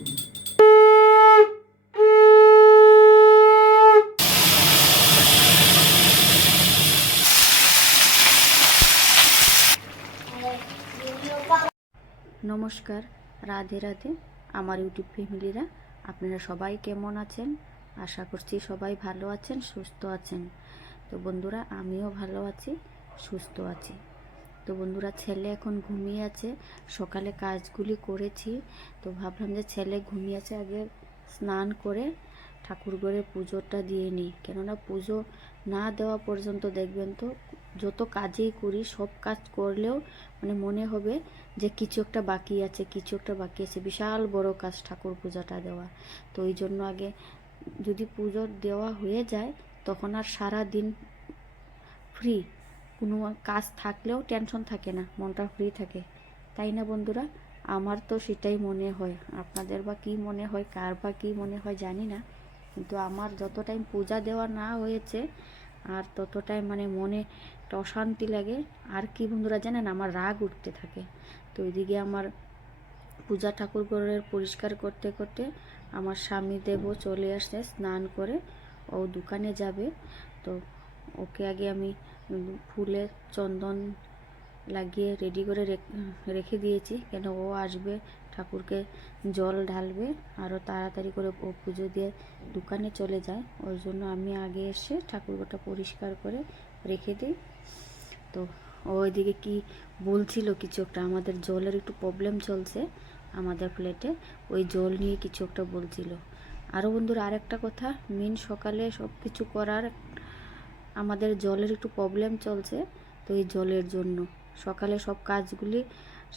নমস্কার, রাধে রাধে আমার ইউটিউব ফ্যামিলিরা, আপনারা সবাই কেমন আছেন? আশা করছি সবাই ভালো আছেন, সুস্থ আছেন। তো বন্ধুরা, আমিও ভালো আছি, সুস্থ আছি। তো বন্ধুরা, ছেলে এখন ঘুমিয়ে আছে। সকালে কাজগুলি করেছি, তো ভাবলাম যে ছেলে ঘুমিয়ে আছে, আগে স্নান করে ঠাকুর ঘরে পুজোটা দিয়ে নিই। কেননা পুজো না দেওয়া পর্যন্ত দেখবেন তো যত কাজেই করি, সব কাজ করলেও মানে মনে হবে যে কিছু একটা বাকি আছে, কিছু একটা বাকি আছে। বিশাল বড় কাজ ঠাকুর পূজাটা দেওয়া। তো ওই জন্য আগে যদি পুজো দেওয়া হয়ে যায়, তখন আর সারা দিন ফ্রি, কোনো কাজ থাকলেও টেনশন থাকে না, মনটা ফ্রি থাকে। তাই না বন্ধুরা? আমার তো সেটাই মনে হয়। আপনাদের বা কী মনে হয়, কার বা কী মনে হয় জানি না, কিন্তু আমার যত টাইম পূজা দেওয়া না হয়েছে আর তত টাইম মানে মনে একটা অশান্তি লাগে। আর কি বন্ধুরা জানেন, আমার রাগ উঠতে থাকে। তো ওইদিকে আমার পূজা ঠাকুর ঘরের পরিষ্কার করতে করতে আমার স্বামী দেব চলে আসছে স্নান করে, ও দোকানে যাবে। তো ওকে আগে আমি ফুলে চন্দন লাগিয়ে রেডি করে রেখে দিয়েছি, কেন ও আসবে, ঠাকুরকে জল ঢালবে, আরও তাড়াতাড়ি করে ও পুজো দিয়ে দোকানে চলে যায়। ওই জন্য আমি আগে এসে ঠাকুরঘরটা পরিষ্কার করে রেখে দিই। তো ওইদিকে কি বলছিল কিছু একটা, আমাদের জলের একটু প্রবলেম চলছে আমাদের ফ্ল্যাটে, ওই জল নিয়ে কিছু একটা বলছিল। আরও বন্ধুরা, আরেকটা কথা, মেন সকালে সব কিছু করার আমাদের জলের একটু প্রবলেম চলছে। তো এই জলের জন্য সকালে সব কাজগুলি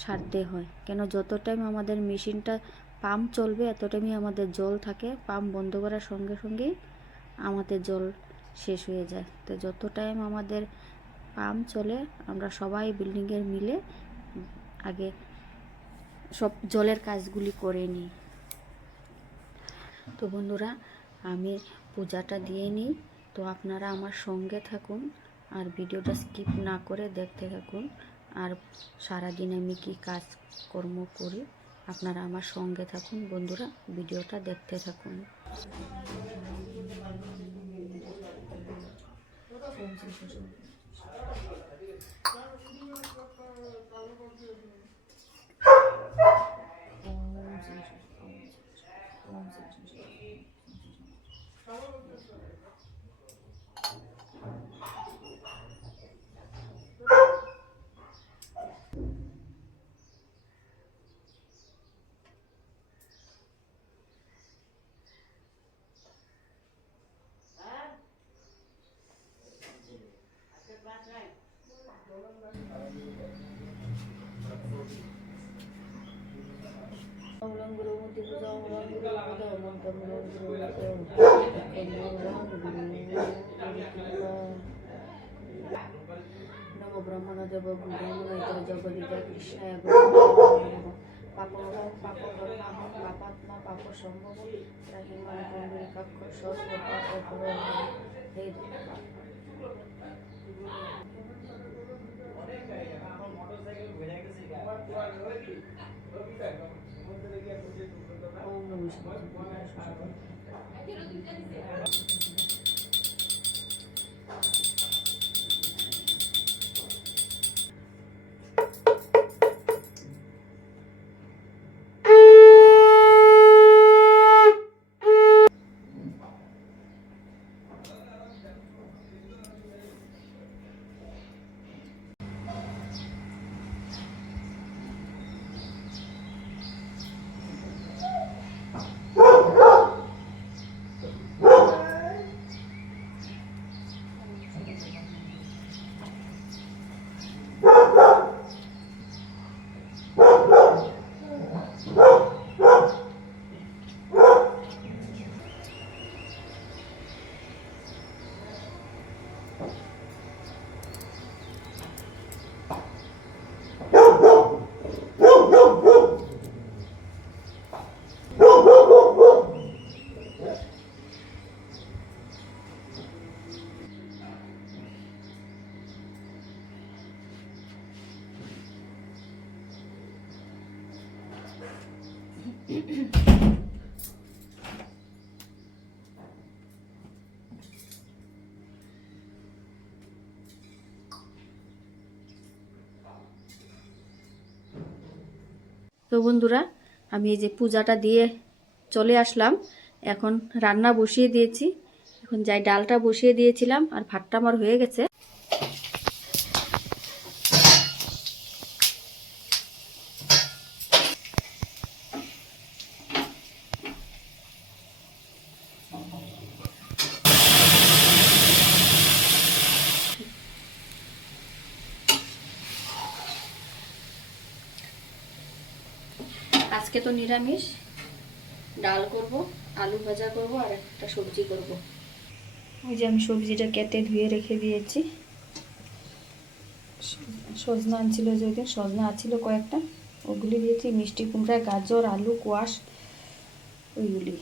সারতে হয়, কেন যত টাইম আমাদের মেশিনটা পাম্প চলবে এত টাইমই আমাদের জল থাকে। পাম্প বন্ধ করার সঙ্গে সঙ্গেই আমাদের জল শেষ হয়ে যায়। তো যত টাইম আমাদের পাম্প চলে, আমরা সবাই বিল্ডিংয়ের মিলে আগে সব জলের কাজগুলি করে নিই। তো বন্ধুরা, আমি পূজাটা দিয়ে নিই। তো আপনারা আমার সঙ্গে থাকুন আর ভিডিওটা স্কিপ না করে দেখতে থাকুন। আর সারাদিন আমি কি কাজকর্ম করি আপনারা আমার সঙ্গে থাকুন বন্ধুরা, ভিডিওটা দেখতে থাকুন। নম ব্রহ্মণদেব ব্রহ্মণৈতর জগদিতা কৃষ্ণায় পাপাত্মা পাপ সম্ভব রাহিমান কুণ্ডলিকাক্ষ সর্বপাপ ওম নমঃ। তো বন্ধুরা, আমি এই যে পূজাটা দিয়ে চলে আসলাম, এখন রান্না বসিয়ে দিয়েছি। এখন যাই ডালটা বসিয়ে দিয়েছিলাম আর ভাতটা আমার হয়ে গেছে। আজকে তো নিরামিষ, ডাল করব, আলু ভাজা করব আর একটা সবজি করব। ওই যে আমি সবজিটা কেটে ধুয়ে রেখে দিয়েছি। সজনা আনছিল যে ওই দিন, সজনা আছিল কয়েকটা, ওগুলি দিয়েছি। মিষ্টি কুমড়া, গাজর, আলু, কোয়াশ, ওইগুলি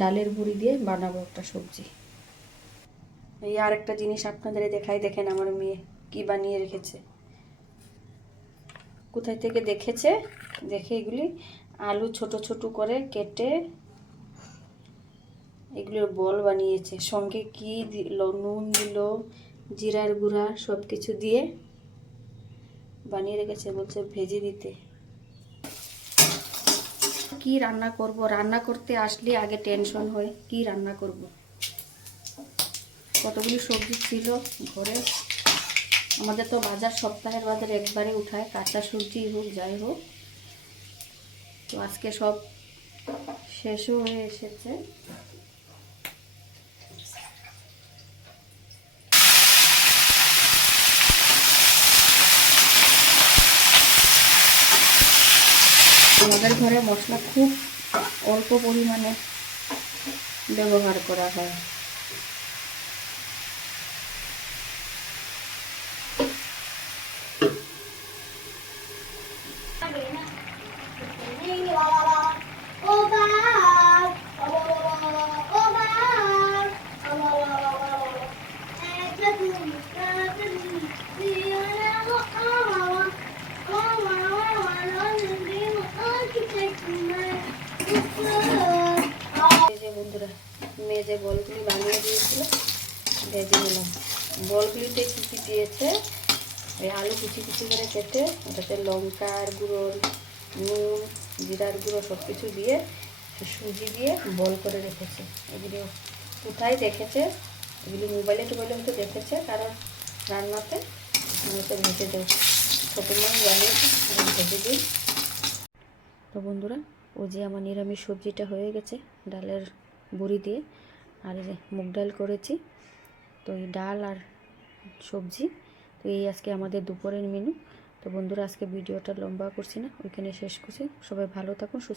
ডালের বড়ি দিয়ে বানাবো একটা সবজি। এই আর একটা জিনিস আপনাদের দেখাই, দেখেন আমার মেয়ে কি বানিয়ে রেখেছে। কোথায় থেকে দেখেছে, দেখে এগুলি আলু ছোট ছোট করে কেটে এগুলোর বল বানিয়েছে। সঙ্গে কি দিল, নুন দিল, জিরার গুঁড়া, সব কিছু দিয়ে বানিয়ে রেখেছে, বলছে ভেজে দিতে। কি রান্না করব, রান্না করতে আসলে আগে টেনশন হয় কি রান্না করব। কতগুলি সবজি ছিল ঘরে, আমাদের তো বাজার সপ্তাহের বাজার একবারে উঠায়, কাঁচা সবজি হোক যাই হোক। তো আজকে সব শেষও হয়ে এসেছে। আমাদের ঘরে মশলা খুব অল্প পরিমাণে ব্যবহার করা হয়। বন্ধুরা, মেয়ে যে বলগুলি বানিয়ে দিয়েছিল ভেজে নিলাম। বলগুলিতে কী কী দিয়েছে, ওই আলু কুচি কুচি করে কেটে ওটাতে লঙ্কার গুঁড়ো, নুন, জিরার গুঁড়ো সব কিছু দিয়ে সুজি দিয়ে বল করে রেখেছে। এগুলি কোথায় দেখেছে, এগুলি মোবাইলে টোবাইলে হয়তো দেখেছে, কারণ রান্নাতে তো ভেজে দেব। ছোটো মাছ বানিয়েছে, ভেজে দিই। তো বন্ধুরা, ও যে আমার নিরামিষ সবজিটা হয়ে গেছে ডালের বড়ি দিয়ে, আর এই যে মুগ ডাল করেছি। তো এই ডাল আর সবজি, তো এই আজকে আমাদের দুপুরের মেনু। তো বন্ধুরা, আজকে ভিডিওটা লম্বা করছি না, ওইখানে শেষ করছি। সবাই ভালো থাকুন, সুস্থ